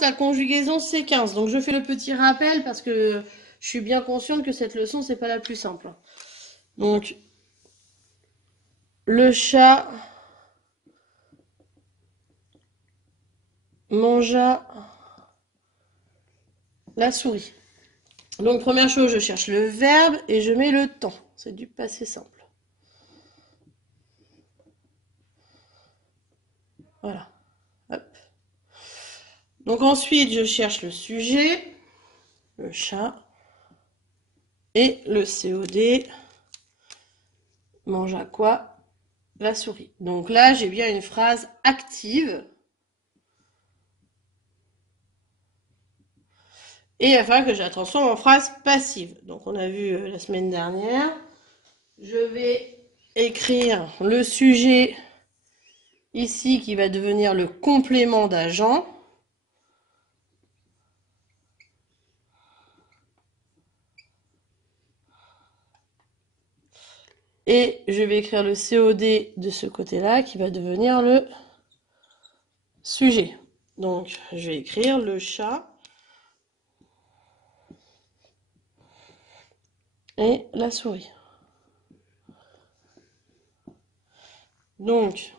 phrase, la conjugaison, c'est 15. Donc, je fais le petit rappel parce que je suis bien consciente que cette leçon, c'est pas la plus simple. Donc, le chat mangea la souris. Donc, première chose, je cherche le verbe et je mets le temps. C'est du passé simple. Voilà. Hop. Donc, ensuite, je cherche le sujet, le chat, et le COD mangea quoi? La souris. Donc là, j'ai bien une phrase active. Et il va falloir que je la transforme en phrase passive. Donc on a vu la semaine dernière. Je vais écrire le sujet ici qui va devenir le complément d'agent. Et je vais écrire le COD de ce côté-là qui va devenir le sujet. Donc je vais écrire le chat et la souris. Donc,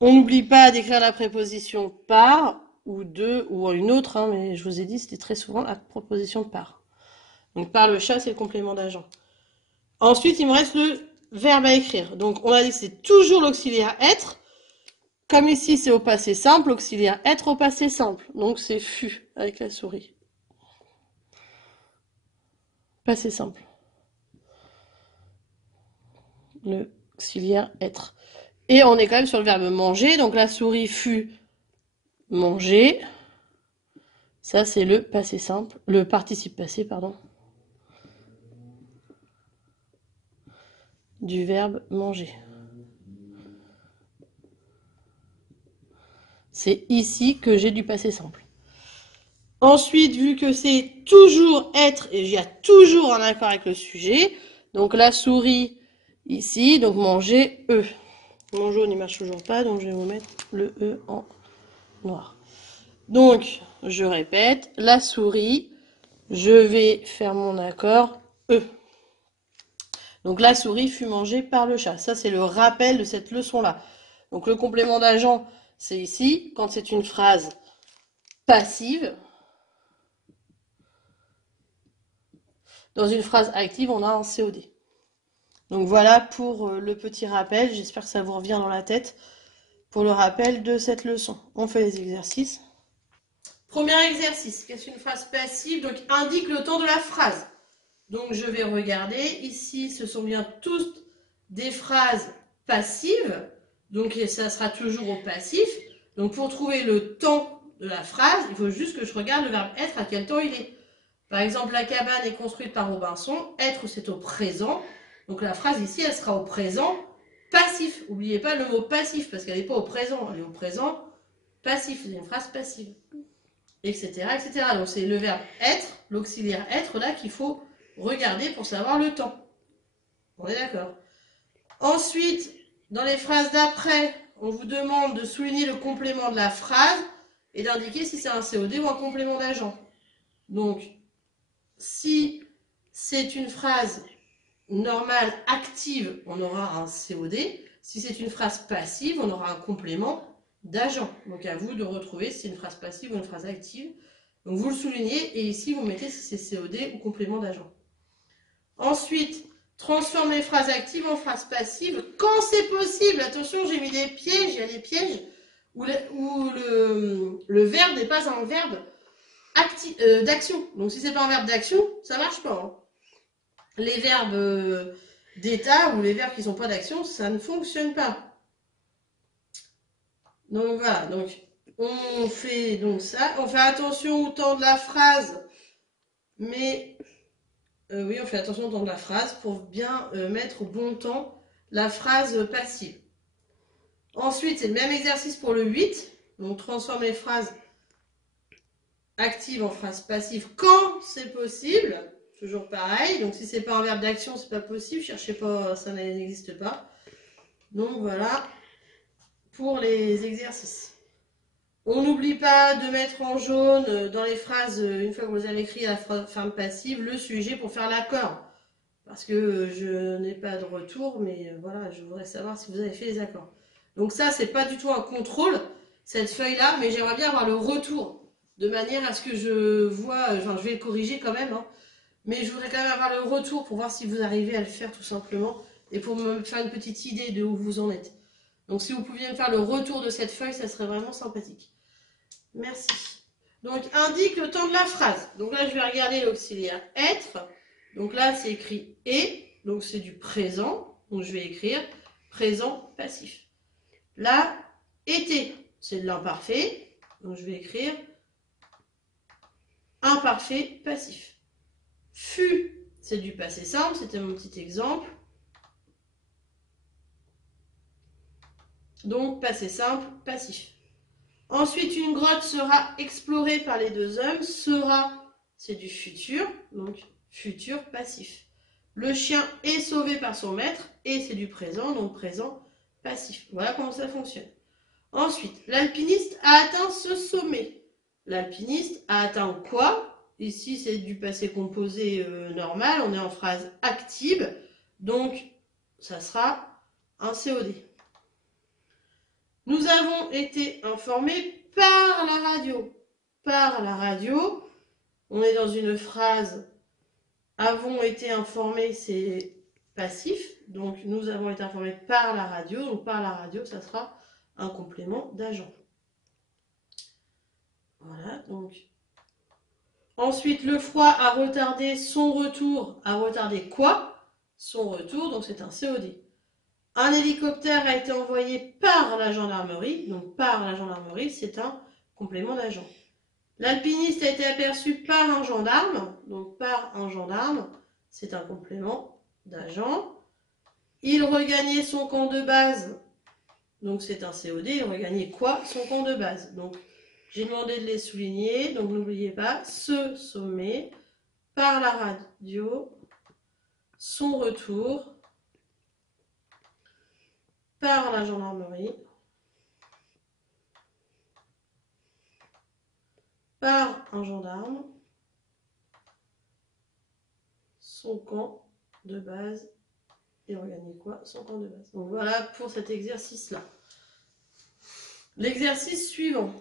on n'oublie pas d'écrire la préposition par ou de ou une autre, hein, mais je vous ai dit c'était très souvent la préposition par. Donc par le chat, c'est le complément d'agent. Ensuite, il me reste le verbe à écrire. Donc on a dit que c'est toujours l'auxiliaire être. Comme ici c'est au passé simple, l'auxiliaire être au passé simple. Donc c'est fut avec la souris. Passé simple. L'auxiliaire être. Et on est quand même sur le verbe manger. Donc la souris fut mangée. Ça, c'est le passé simple, le participe passé, pardon, du verbe manger. C'est ici que j'ai du passé simple. Ensuite, vu que c'est toujours être, et il y a toujours un accord avec le sujet, donc la souris ici, donc manger, E. Mon jaune, il marche toujours pas, donc je vais vous mettre le E en noir. Donc, je répète, la souris, je vais faire mon accord E. Donc la souris fut mangée par le chat. Ça, c'est le rappel de cette leçon-là. Donc le complément d'agent, c'est ici, quand c'est une phrase passive. Dans une phrase active, on a un COD. Donc voilà pour le petit rappel. J'espère que ça vous revient dans la tête pour le rappel de cette leçon. On fait les exercices. Premier exercice, qu'est-ce qu'une phrase passive? Donc indique le temps de la phrase. Donc je vais regarder. Ici, ce sont bien toutes des phrases passives. Donc ça sera toujours au passif. Donc pour trouver le temps de la phrase, il faut juste que je regarde le verbe être, à quel temps il est. Par exemple, la cabane est construite par Robinson. Être, c'est au présent. Donc la phrase ici, elle sera au présent passif. N'oubliez pas le mot passif, parce qu'elle n'est pas au présent. Elle est au présent passif. C'est une phrase passive. Etc. etc. Donc c'est le verbe être, l'auxiliaire être, là, qu'il faut regarder pour savoir le temps. On est d'accord. Ensuite, dans les phrases d'après, on vous demande de souligner le complément de la phrase et d'indiquer si c'est un COD ou un complément d'agent. Donc, si c'est une phrase normale active, on aura un COD. Si c'est une phrase passive, on aura un complément d'agent. Donc à vous de retrouver si c'est une phrase passive ou une phrase active. Donc vous le soulignez et ici vous mettez si c'est COD ou complément d'agent. Ensuite, transforme les phrases actives en phrases passives quand c'est possible. Attention, j'ai mis des pièges, il y a des pièges où le verbe n'est pas un verbe d'action. Donc si c'est pas un verbe d'action, ça marche pas. Hein. Les verbes d'état ou les verbes qui sont pas d'action, ça ne fonctionne pas. Donc voilà, donc on fait donc ça. On fait attention au temps de la phrase, mais oui, on fait attention au temps de la phrase pour bien mettre au bon temps la phrase passive. Ensuite, c'est le même exercice pour le 8. Donc, transforme les phrases actives en phrases passives quand c'est possible. Toujours pareil. Donc, si c'est pas un verbe d'action, c'est pas possible. Cherchez pas, ça n'existe pas. Donc, voilà pour les exercices. On n'oublie pas de mettre en jaune dans les phrases, une fois que vous avez écrit la forme passive, le sujet pour faire l'accord. Parce que je n'ai pas de retour, mais voilà, je voudrais savoir si vous avez fait les accords. Donc ça, c'est pas du tout un contrôle, cette feuille-là, mais j'aimerais bien avoir le retour, de manière à ce que je vois, enfin je vais le corriger quand même, hein, mais je voudrais quand même avoir le retour pour voir si vous arrivez à le faire tout simplement, et pour me faire une petite idée de où vous en êtes. Donc si vous pouviez me faire le retour de cette feuille, ça serait vraiment sympathique. Merci. Donc indique le temps de la phrase. Donc là, je vais regarder l'auxiliaire être. Donc là, c'est écrit et, donc c'est du présent. Donc je vais écrire présent passif. Là, était, c'est de l'imparfait. Donc je vais écrire imparfait passif. Fut, c'est du passé simple, c'était mon petit exemple. Donc passé simple, passif. Ensuite, une grotte sera explorée par les deux hommes. Sera, c'est du futur, donc futur passif. Le chien est sauvé par son maître, et c'est du présent, donc présent passif. Voilà comment ça fonctionne. Ensuite, l'alpiniste a atteint ce sommet. L'alpiniste a atteint quoi? Ici, c'est du passé composé normal, on est en phrase active, donc ça sera un COD. Nous avons été informés par la radio. Par la radio, on est dans une phrase avons été informés, c'est passif. Donc nous avons été informés par la radio. Donc par la radio, ça sera un complément d'agent. Voilà, donc. Ensuite, le froid a retardé son retour. A retardé quoi? Son retour, donc c'est un COD. Un hélicoptère a été envoyé par la gendarmerie. Donc par la gendarmerie, c'est un complément d'agent. L'alpiniste a été aperçu par un gendarme. Donc par un gendarme, c'est un complément d'agent. Il regagnait son camp de base. Donc c'est un COD. Il regagnait quoi? Son camp de base. Donc j'ai demandé de les souligner. Donc n'oubliez pas, ce sommet, par la radio, son retour, par la gendarmerie, par un gendarme, son camp de base, et regagner quoi? Son camp de base. Donc voilà pour cet exercice-là. L'exercice suivant.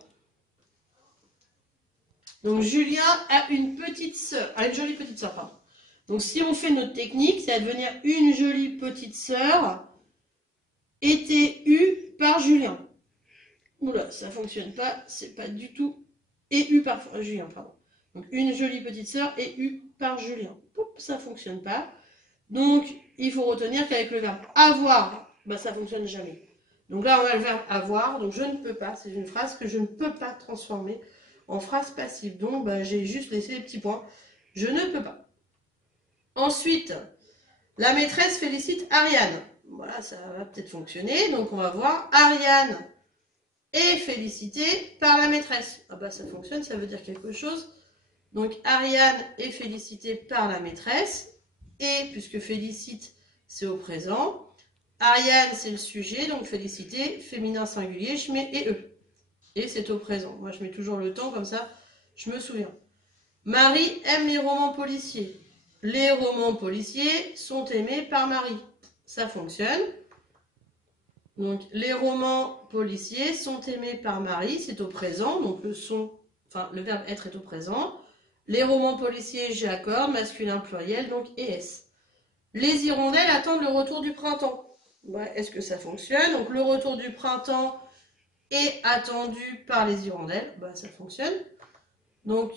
Donc Julien a une petite sœur, une jolie petite sœur, pardon. Donc si on fait notre technique, ça va devenir une jolie petite sœur était eue par Julien. Oula, ça fonctionne pas, c'est pas du tout et eu par Julien, pardon. Donc une jolie petite sœur est eue par Julien. Poup, ça fonctionne pas. Donc il faut retenir qu'avec le verbe avoir, bah, ça fonctionne jamais. Donc là on a le verbe avoir, donc je ne peux pas, c'est une phrase que je ne peux pas transformer en phrase passive. Donc bah, j'ai juste laissé les petits points. Je ne peux pas. Ensuite, la maîtresse félicite Ariane. Voilà, ça va peut-être fonctionner. Donc on va voir Ariane est félicitée par la maîtresse. Ah bah ça fonctionne, ça veut dire quelque chose. Donc Ariane est félicitée par la maîtresse. Et puisque félicite, c'est au présent. Ariane, c'est le sujet, donc féliciter, féminin singulier, je mets et eux. Et c'est au présent. Moi, je mets toujours le temps, comme ça, je me souviens. Marie aime les romans policiers. Les romans policiers sont aimés par Marie. Ça fonctionne. Donc, les romans policiers sont aimés par Marie, c'est au présent, donc le verbe être est au présent. Les romans policiers, j'accorde, masculin pluriel, donc ES. Les hirondelles attendent le retour du printemps. Ouais, est-ce que ça fonctionne? Donc, le retour du printemps est attendu par les hirondelles. Bah, ça fonctionne. Donc,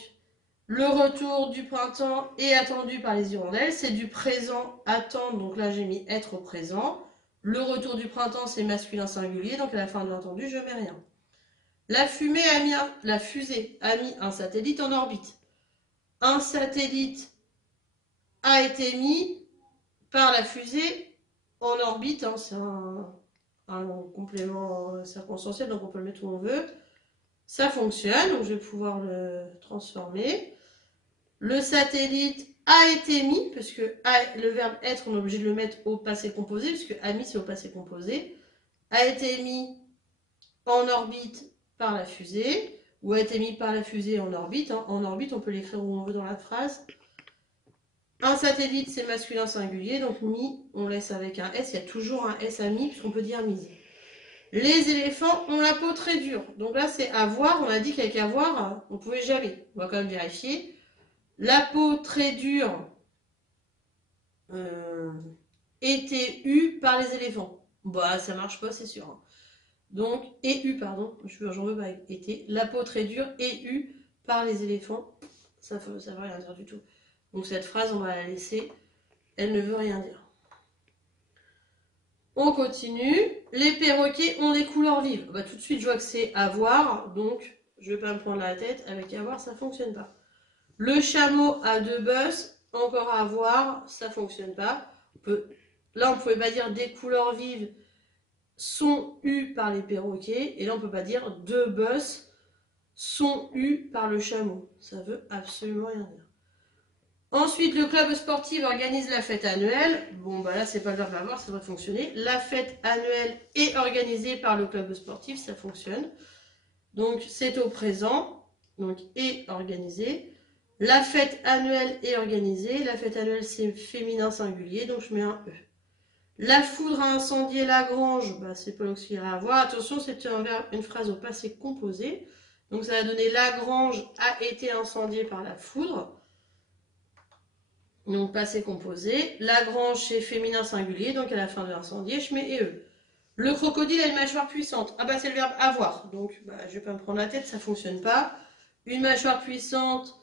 le retour du printemps est attendu par les hirondelles. C'est du présent attendre. Donc là, j'ai mis être au présent. Le retour du printemps, c'est masculin singulier. Donc à la fin de l'entendu, je mets rien. La fusée a mis un satellite en orbite. Un satellite a été mis par la fusée en orbite. Hein, c'est un complément circonstanciel, donc on peut le mettre où on veut. Ça fonctionne, donc je vais pouvoir le transformer. Le satellite a été mis, parce que le verbe être, on est obligé de le mettre au passé composé, puisque a mis c'est au passé composé, a été mis en orbite par la fusée, ou a été mis par la fusée en orbite. Hein. En orbite, on peut l'écrire où on veut dans la phrase. Un satellite, c'est masculin singulier, donc mis, on laisse avec un S. Il y a toujours un S à mis, puisqu'on peut dire mise. Les éléphants ont la peau très dure. Donc là, c'est avoir. On a dit qu'avec avoir, on pouvait jamais. On va quand même vérifier. La peau très dure était eue par les éléphants. Bah, ça marche pas, c'est sûr. Hein. Donc, pardon. J'en veux pas été. La peau très dure est eue par les éléphants. Ça veut rien dire du tout. Donc cette phrase, on va la laisser. Elle ne veut rien dire. On continue. Les perroquets ont des couleurs vives. Bah, tout de suite, je vois que c'est avoir. Donc, je ne vais pas me prendre la tête. Avec avoir, ça ne fonctionne pas. Le chameau a 2 bosses. Encore avoir, ça ne fonctionne pas. Là, on ne pouvait pas dire des couleurs vives sont eues par les perroquets. Et là, on ne peut pas dire 2 bosses sont eues par le chameau. Ça veut absolument rien dire. Ensuite, le club sportif organise la fête annuelle. Bon, bah là, c'est pas le verbe avoir, ça devrait fonctionner. La fête annuelle est organisée par le club sportif, ça fonctionne. Donc, c'est au présent. Donc, est organisée. La fête annuelle est organisée. La fête annuelle, c'est féminin singulier, donc je mets un E. La foudre a incendié la grange. Bah, c'est pas l'auxiliaire à avoir. Attention, c'est une phrase au passé composé. Donc, ça va donner la grange a été incendiée par la foudre. Donc, passé composé. La grange, c'est féminin singulier, donc à la fin de l'incendier, je mets E. Le crocodile a une mâchoire puissante. Ah bah, c'est le verbe avoir. Donc, bah, je vais pas me prendre la tête, ça fonctionne pas. Une mâchoire puissante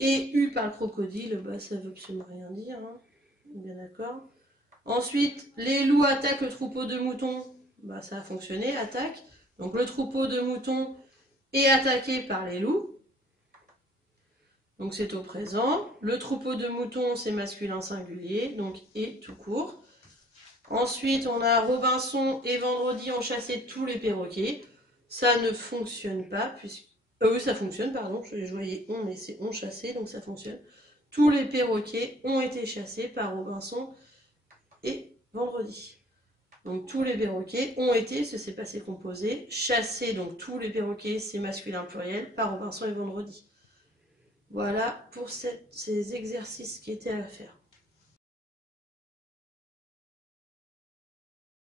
et eue par le crocodile, bah, ça veut absolument rien dire. Hein. Bien d'accord. Ensuite, les loups attaquent le troupeau de moutons. Bah, ça a fonctionné, attaque. Donc, le troupeau de moutons est attaqué par les loups. Donc c'est au présent. Le troupeau de moutons, c'est masculin singulier, donc et tout court. Ensuite, on a Robinson et Vendredi ont chassé tous les perroquets. Ça ne fonctionne pas, puisque... oui, ça fonctionne, pardon. Je voyais on, mais c'est on chassé, donc ça fonctionne. Tous les perroquets ont été chassés par Robinson et Vendredi. Donc tous les perroquets ont été, ce s'est passé composé, chassés, donc tous les perroquets, c'est masculin pluriel, par Robinson et Vendredi. Voilà pour ces exercices qui étaient à faire.